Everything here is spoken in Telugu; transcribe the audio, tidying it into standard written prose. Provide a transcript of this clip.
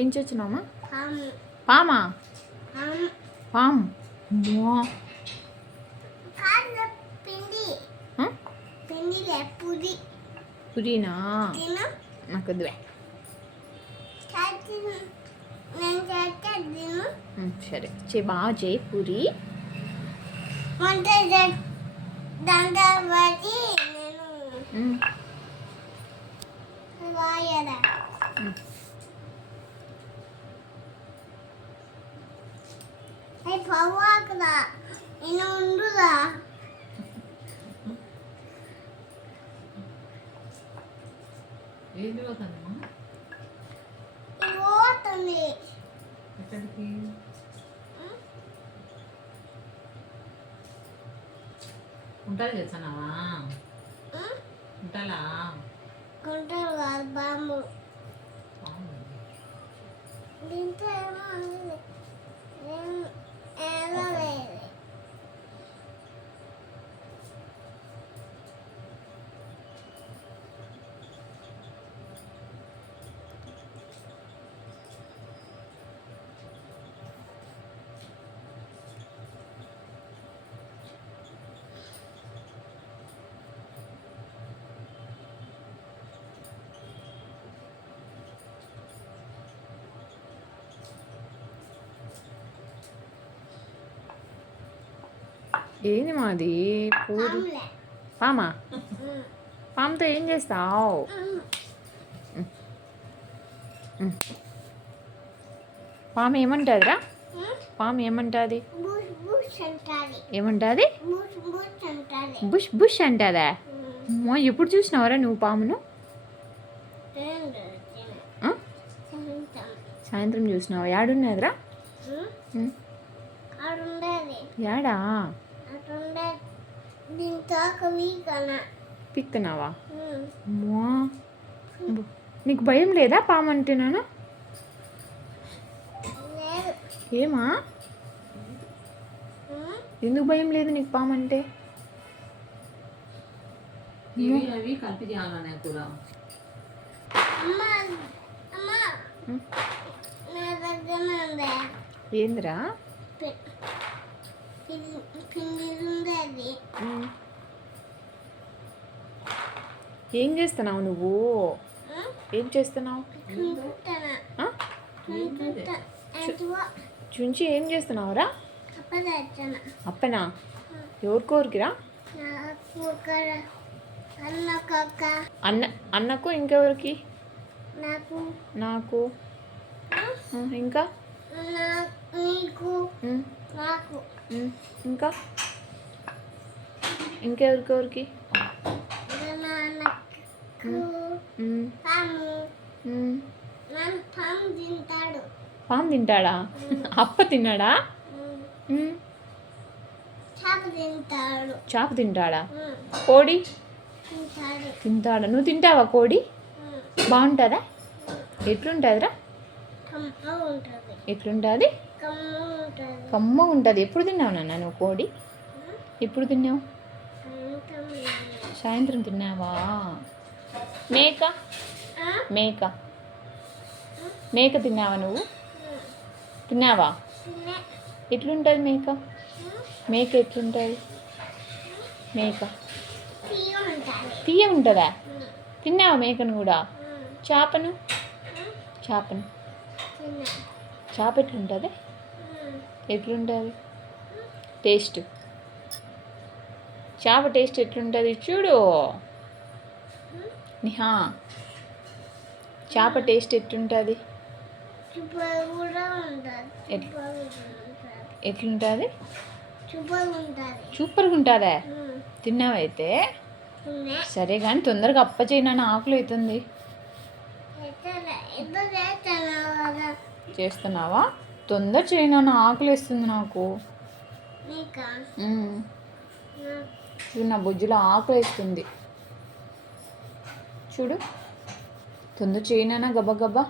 ఏం చేస్తున్నామా? పామా? పాము పురీనా? నాకు వద్దువే. సరే బాగా చేయి పూరి. ఏంటి పోతానమ్మా? ఎక్కడికి? ఉంటాలు చేస్తున్నావా? ఉంటాలా? గుంటలు కాదు, బాంబు. దీంతో ఏమో ఏదో లేదు. ఏంది మాది పూరి? పామా? పాముతో ఏం చేస్తావు? పాము ఏమంటుందిరా? పాము ఏమంటుంది? ఏమంటుంది? బుష్ బుష్ అంటుందా? ఎప్పుడు చూసినావరా నువ్వు పామును? సాయంత్రం చూసినావా? యాడున్నదిరా? యాడా? పిక్కనావా? నీకు భయం లేదా పాము అంటున్నాను? ఏమా? ఎందుకు భయం లేదు నీకు పాము అంటే? అవి కలిపి చేయాలనే కూడా. ఏందిరా? ఏం చేస్తున్నావు నువ్వు? ఏం చేస్తున్నావు? చుంచి ఏం చేస్తున్నావురా? అప్పనా? ఎవరికోరికిరా? అన్నకు ఇంకెవరికి? నాకు ఇంకా ఇంకా ఇంకెవరికెవరికి? పాము తింటాడా? అప్ప తిన్నాడా? చాప తింటాడా? కోడి తింటాడా? నువ్వు తింటావా కోడి? బాగుంటుందా? ఎట్లుంటుందిరా? ఎట్లుంటుంది? కమ్మ ఉంటుంది. ఎప్పుడు తిన్నావు నాన్న నువ్వు కోడి? ఎప్పుడు తిన్నావు? సాయంత్రం తిన్నావా? మేక మేక మేక తిన్నావా నువ్వు? తిన్నావా? ఎట్లుంటుంది మేక? మేక ఎట్లుంటుంది? మేక తీయ ఉంటుందా? తిన్నావా మేకను కూడా? చేపను చేపను చేప ఎట్లుంటుంది? ఎట్లుంటుంది టేస్ట్? చేప టేస్ట్ ఎట్లుంటుంది చూడు నిహా. చేప టేస్ట్ ఎట్లుంటుంది? ఎట్లుంటుంది? సూపర్గా ఉంటుందా? తిన్నావైతే? సరే కానీ తొందరగా అప్ప చేయనని ఆకులు అవుతుంది. చేస్తున్నావా? తొందర చేయనని ఆకులు వేస్తుంది నాకు. చూడు నా బుజ్జులో ఆకులు వేస్తుంది చూడు. తొందర చేయనన్నా గబా గబా.